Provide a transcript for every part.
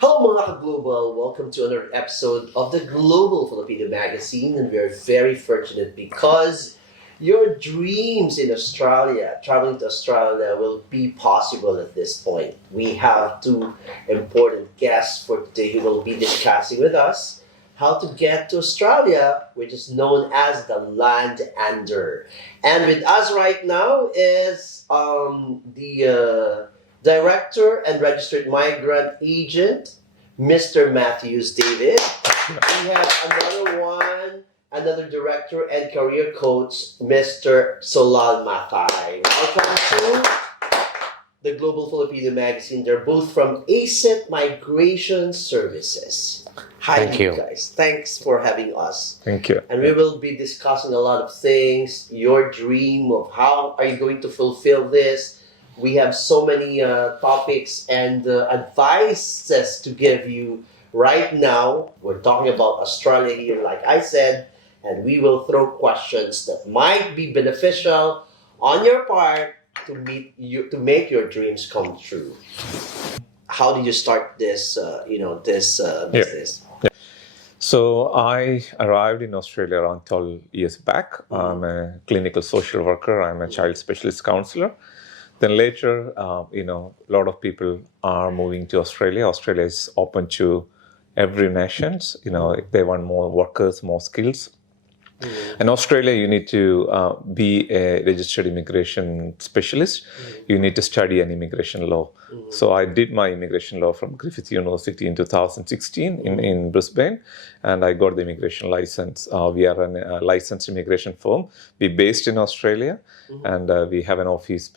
Hello mga ka-global, welcome to another episode of the Global Filipino Magazine, and we are very fortunate because your dreams in Australia, traveling to Australia, will be possible at this point. We have two important guests for today who will be discussing with us how to get to Australia, which is known as the Land Ender. And with us right now is the Director and Registered Migrant Agent, Mr. Mathews David. We have another Director and Career Coach, Mr. Sulal Mathai. Welcome to the Global Filipino Magazine. They're both from Acet Migration Services. Hi, Thank you guys. Thanks for having us. Thank you. And we will be discussing a lot of things, your dream of how are you going to fulfill this. We have so many topics and advices to give you right now. We're talking about Australia here, like I said, and we will throw questions that might be beneficial on your part to make your dreams come true. How did you start this, business? Yeah. So I arrived in Australia around 12 years back. I'm a clinical social worker. I'm a child specialist counselor. Then later, a lot of people are moving to Australia. Australia is open to every nation. They want more workers, more skills. In Australia, you need to be a registered immigration specialist. You need to study an immigration law. So I did my immigration law from Griffith University in 2016 in Brisbane, and I got the immigration license. We are a licensed immigration firm. We're based in Australia, and we have an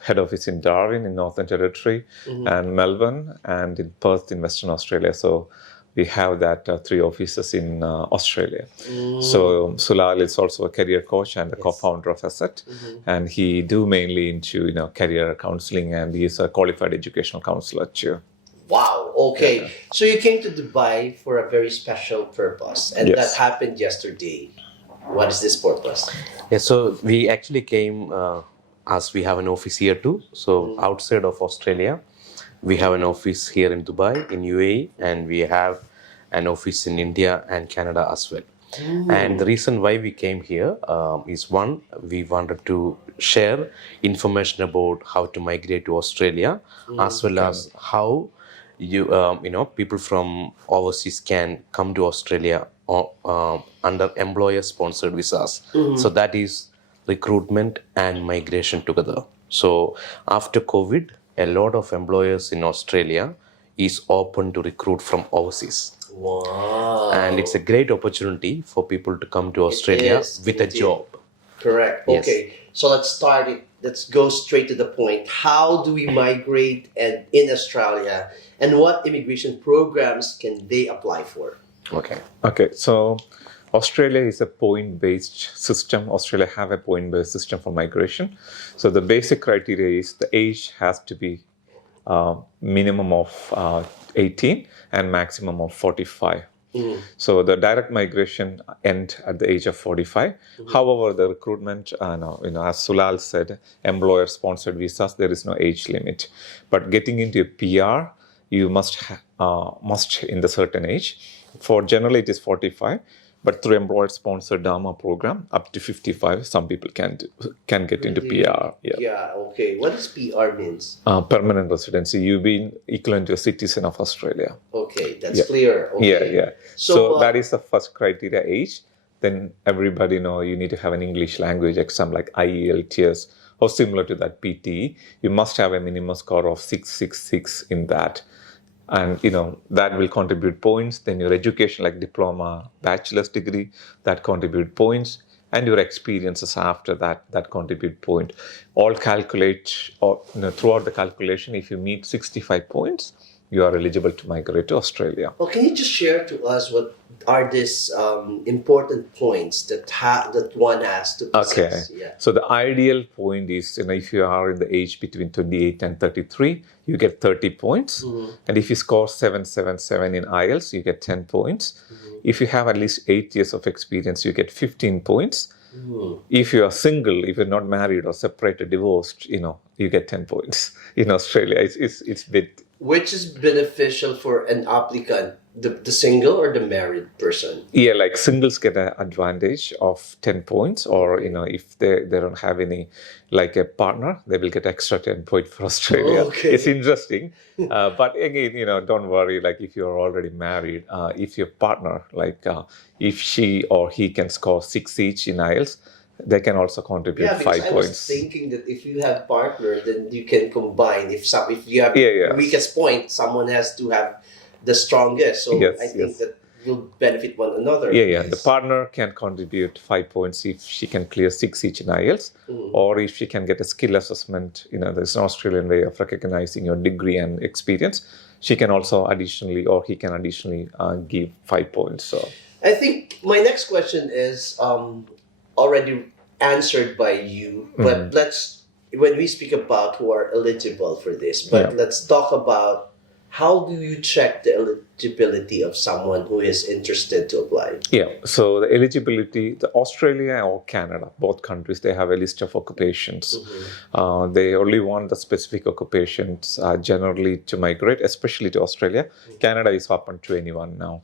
head office in Darwin in Northern Territory, and Melbourne, and in Perth in Western Australia. So we have that three offices in Australia. So Sulal is also a career coach and a co-founder of Acet, and he do mainly into career counseling, and he is a qualified educational counselor too. Wow. Okay. Yeah. So you came to Dubai for a very special purpose, and that happened yesterday. What is this purpose? Yeah. So we actually came as we have an office here too. So outside of Australia. We have an office here in Dubai, in UAE, and we have an office in India and Canada as well. And the reason why we came here is one, we wanted to share information about how to migrate to Australia, as well as how people from overseas can come to Australia under employer-sponsored visas. So that is recruitment and migration together. So after COVID, a lot of employers in Australia is open to recruit from overseas. Wow. And it's a great opportunity for people to come to Australia with a job. Correct. Yes. Okay. So let's start it. Let's go straight to the point. How do we migrate in Australia, and what immigration programs can they apply for? Okay. So Australia is a point-based system. Australia have a point-based system for migration. So the basic criteria is the age has to be minimum of 18 and maximum of 45. So the direct migration end at the age of 45. However, the recruitment, as Sulal said, employer-sponsored visas, there is no age limit. But getting into a PR, you must in the certain age. For generally, it is 45. But through employer-sponsored DAMA program, up to 55, some people can get into PR. Yeah, okay. What does PR means? Permanent residency. You've been equivalent to a citizen of Australia. Okay, that's clear. Okay. Yeah. So that is the first criteria, age. Then everybody you need to have an English language exam like IELTS or similar to that PTE. You must have a minimum score of 666 in that. And, that will contribute points. Then your education like diploma, bachelor's degree, that contribute points. And your experiences after that contribute point. All calculate, or throughout the calculation, if you meet 65 points, you are eligible to migrate to Australia. Well, can you just share to us what are these important points that one has to possess? Okay. Yeah. So the ideal point is, if you are in the age between 28 and 33, you get 30 points. And if you score 777 in IELTS, you get 10 points. If you have at least 8 years of experience, you get 15 points. If you are single, if you're not married or separated, divorced, you get 10 points. In Australia, it's a bit which is beneficial for an applicant, the single or the married person? Yeah, like singles get an advantage of 10 points, or if they don't have any, like a partner, they will get extra 10 points for Australia. Okay. It's interesting. But again, don't worry, like if you're already married, if your partner, if she or he can score 6 each in IELTS, they can also contribute Yeah, because 5 I points. was thinking that if you have partner, then you can combine. If you have Yeah. weakest point, someone has to have the strongest. So Yes, I think yes. that will benefit one another. Yeah. The partner can contribute 5 points if she can clear 6 each in IELTS, or if she can get a skill assessment. There's an Australian way of recognizing your degree and experience. She can also additionally, or he can additionally give 5 points. So I think my next question is already answered by you, but when we speak about who are eligible for this, but let's talk about how do you check the eligibility of someone who is interested to apply? Yeah, so the eligibility, the Australia or Canada, both countries, they have a list of occupations. They only want the specific occupations generally to migrate, especially to Australia. Canada is open to anyone now.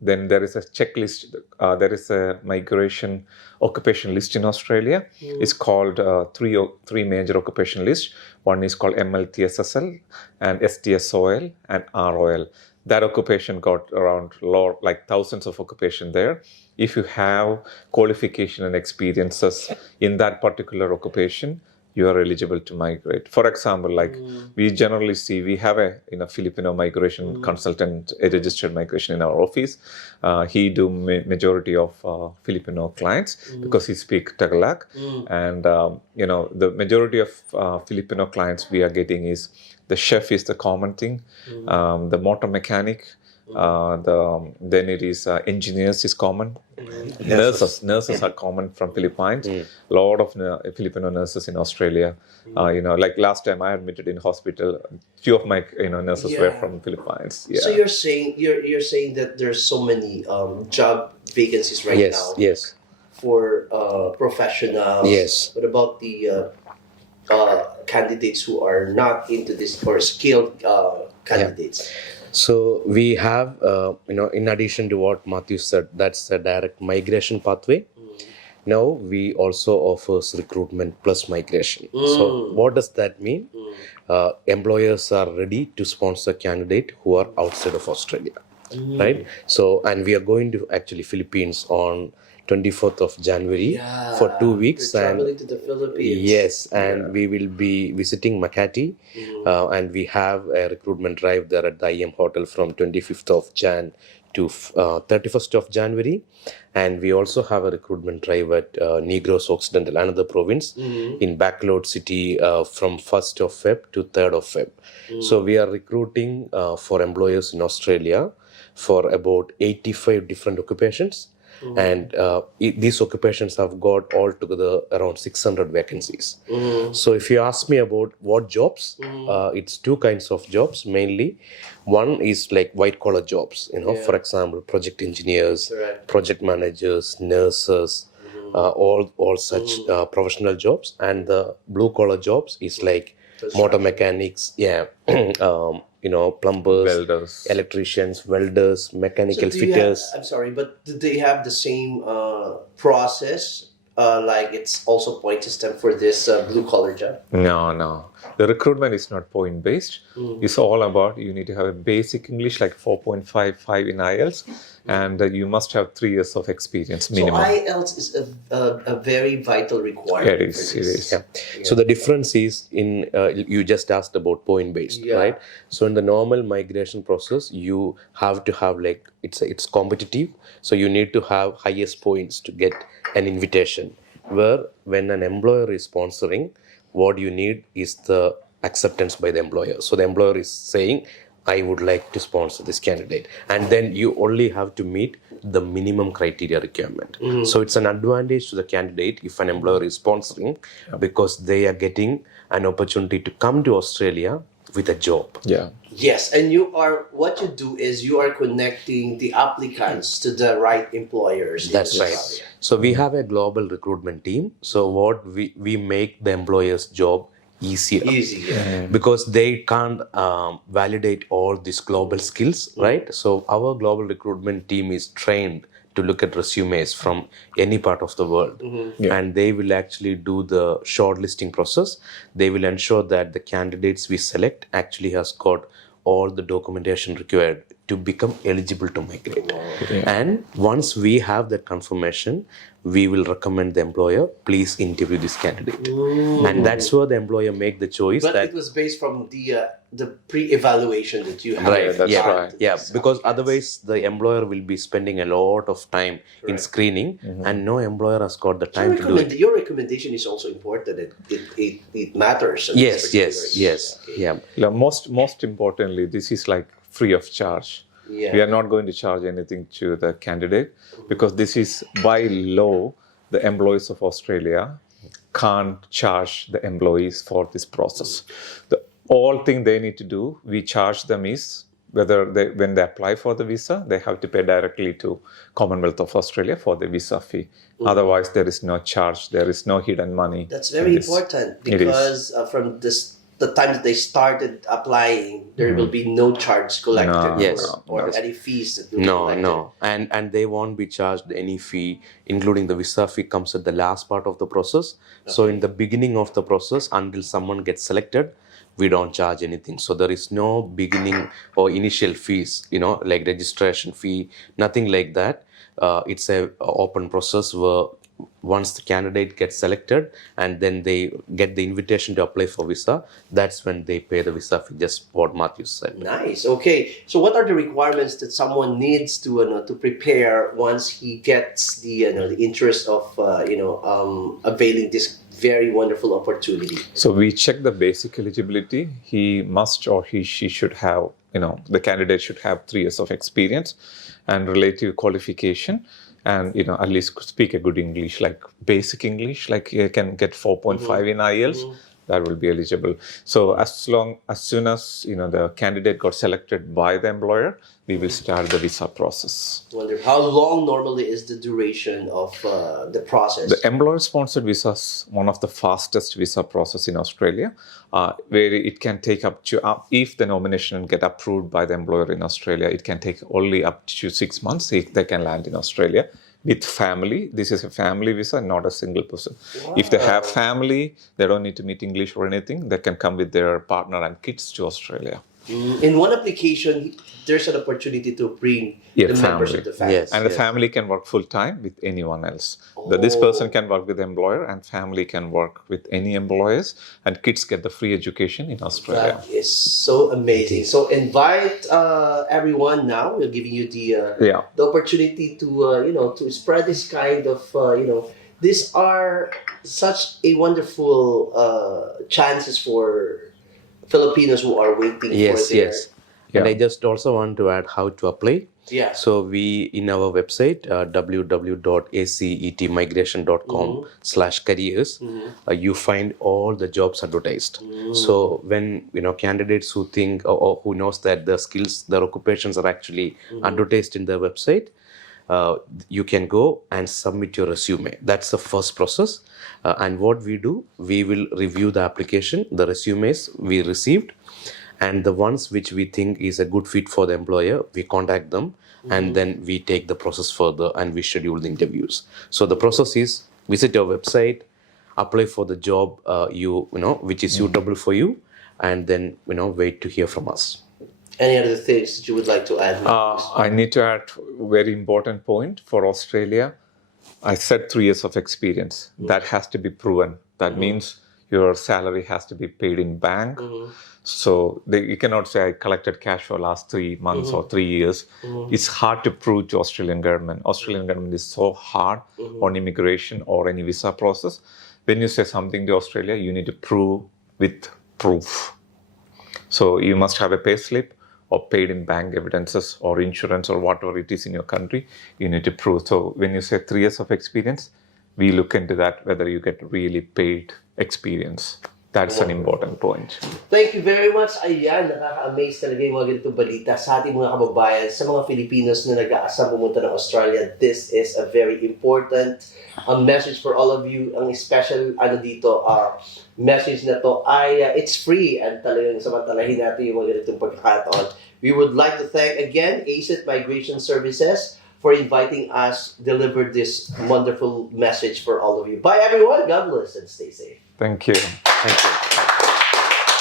Then there is a checklist. There is a migration occupation list in Australia. It's called three major occupation lists. One is called MLTSSL and STSOL and ROL. That occupation got around thousands of occupation there. If you have qualification and experiences in that particular occupation, you are eligible to migrate. For example, we generally see, we have a Filipino migration consultant, a registered migration in our office. He do majority of Filipino clients because he speaks Tagalog. And, the majority of Filipino clients we are getting is the chef is the common thing, the motor mechanic, then it is engineers is common. Nurses are common from Philippines. A lot of Filipino nurses in Australia. Like last time I admitted in hospital, few of my nurses were from Philippines. Yeah. So you're saying that there's so many job vacancies right now. Yes. For professionals. Yes. What about the candidates who are not into this, or skilled candidates? So we have, in addition to what Mathews said, that's a direct migration pathway. Now we also offers recruitment plus migration. So what does that mean? Employers are ready to sponsor candidate who are outside of Australia, right? So, and we are going to actually Philippines on 24th of January for 2 weeks. You're traveling to the Philippines. Yes, and we will be visiting Makati, and we have a recruitment drive there at the IM Hotel from 25th of Jan to 31st of January. And we also have a recruitment drive at Negros Occidental, another province, in Backload City from 1st of Feb to 3rd of Feb. So we are recruiting for employers in Australia for about 85 different occupations. And these occupations have got altogether around 600 vacancies. So if you ask me about what jobs, it's two kinds of jobs mainly. One is like white collar jobs, for example, project engineers, project managers, nurses, all such professional jobs. And the blue collar jobs is like motor mechanics, plumbers, Welders. electricians, welders, mechanical fitters. I'm sorry, but do they have the same process? Like it's also point system for this blue collar job? No. The recruitment is not point based. It's all about you need to have a basic English like 4.55 in IELTS, and you must have 3 years of experience minimum. So IELTS is a very vital requirement. It is. Yeah. So the difference is in you just asked about point based, right? So in the normal migration process, you have to have it's competitive. So you need to have highest points to get an invitation. Where when an employer is sponsoring, what you need is the acceptance by the employer. So the employer is saying, I would like to sponsor this candidate. And then you only have to meet the minimum criteria requirement. So it's an advantage to the candidate if an employer is sponsoring, because they are getting an opportunity to come to Australia with a job. Yeah. Yes, and what you do is you are connecting the applicants to the right employers. That's right. So we have a global recruitment team. So what we make the employer's job easier. Easy, yeah. Because they can't validate all these global skills, right? So our global recruitment team is trained to look at resumes from any part of the world, and they will actually do the shortlisting process. They will ensure that the candidates we select actually has got all the documentation required to become eligible to migrate. And once we have that confirmation, we will recommend the employer, please interview this candidate. And that's where the employer make the choice. But that it was based from the pre-evaluation that you had. Right, that's yeah, right. yeah, because otherwise the employer will be spending a lot of time in screening, and no employer has got the time to do it. Your recommendation is also important. It matters. Yes, yes. Okay. Yeah. Yeah, most importantly, this is like free of charge. Yeah. We are not going to charge anything to the candidate because this is by law, the employees of Australia can't charge the employees for this process. The all thing they need to do, we charge them is whether when they apply for the visa, they have to pay directly to Commonwealth of Australia for the visa fee. Otherwise, there is no charge. There is no hidden money. That's very important because from the time that they started applying, there will be no charge collected or any fees that will be collected. No. And they won't be charged any fee, including the visa fee comes at the last part of the process. So in the beginning of the process, until someone gets selected, we don't charge anything. So there is no beginning or initial fees, like registration fee, nothing like that. It's a open process where once the candidate gets selected and then they get the invitation to apply for visa, that's when they pay the visa fee, just what Mathews said. Nice. Okay. So what are the requirements that someone needs to prepare once he gets the interest of availing this very wonderful opportunity? So we check the basic eligibility. He must or she should have, the candidate should have 3 years of experience and relative qualification. And at least speak a good English, like basic English, like you can get 4.5 in IELTS, that will be eligible. So as soon as the candidate got selected by the employer, we will start the visa process. Wonder how long normally is the duration of the process? The employer-sponsored visa is one of the fastest visa process in Australia, where it can take up to, if the nomination get approved by the employer in Australia, it can take only up to 6 months if they can land in Australia. With family, this is a family visa, not a single person. Wow. If they have family, they don't need to meet English or anything. They can come with their partner and kids to Australia. In one application, there's an opportunity to bring the members of the family. Yes, and the family can work full-time with anyone else. This person can work with the employer and family can work with any employers, and kids get the free education in Australia. That is so amazing. So invite everyone now. We're giving you the opportunity to spread this kind of, these are such a wonderful chances for Filipinos who are waiting for their... Yes. And I just also want to add how to apply. Yeah. So we, in our website, www.acetmigration.com/careers, you find all the jobs advertised. So when, candidates who think or who knows that the skills, their occupations are actually advertised in the website, you can go and submit your resume. That's the first process. And what we do, we will review the application, the resumes we received, and the ones which we think is a good fit for the employer, we contact them, and then we take the process further and we schedule the interviews. So the process is visit your website, apply for the job which is suitable for you, and then wait to hear from us. Any other things that you would like to add? I need to add a very important point for Australia. I said 3 years of experience. That has to be proven. That means your salary has to be paid in bank. So you cannot say I collected cash for last 3 months or 3 years. It's hard to prove to Australian government. Australian government is so hard on immigration or any visa process. When you say something to Australia, you need to prove with proof. So you must have a pay slip or paid in bank evidences or insurance or whatever it is in your country, you need to prove. So when you say 3 years of experience, we look into that, whether you get really paid experience. That's an important point. Thank you very much. Ayan, nakaka-amaze talaga yung mga ganitong balita sa ating mga kababayan, sa mga Filipinos na nag-aasang pumunta ng Australia. This is a very important message for all of you. Ang special message na to ay it's free and talagang samantalahin natin yung mga ganitong pagkakataon. We would like to thank again Acet Migration Services for inviting us, deliver this wonderful message for all of you. Bye everyone. God bless and stay safe. Thank you. Thank you.